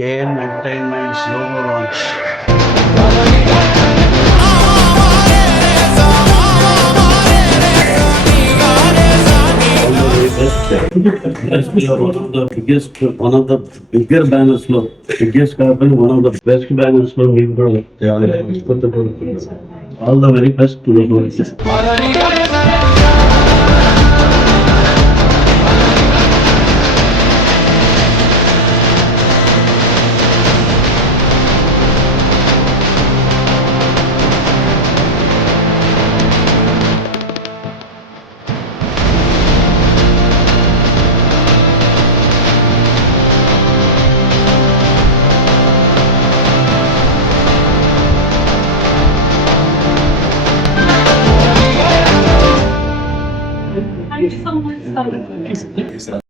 KN Entertainment's logo launch. All the very best. Yes, we are one of the bigger banners for biggest company, one of the best banners for people. All the very best to the boys. Thank you so much.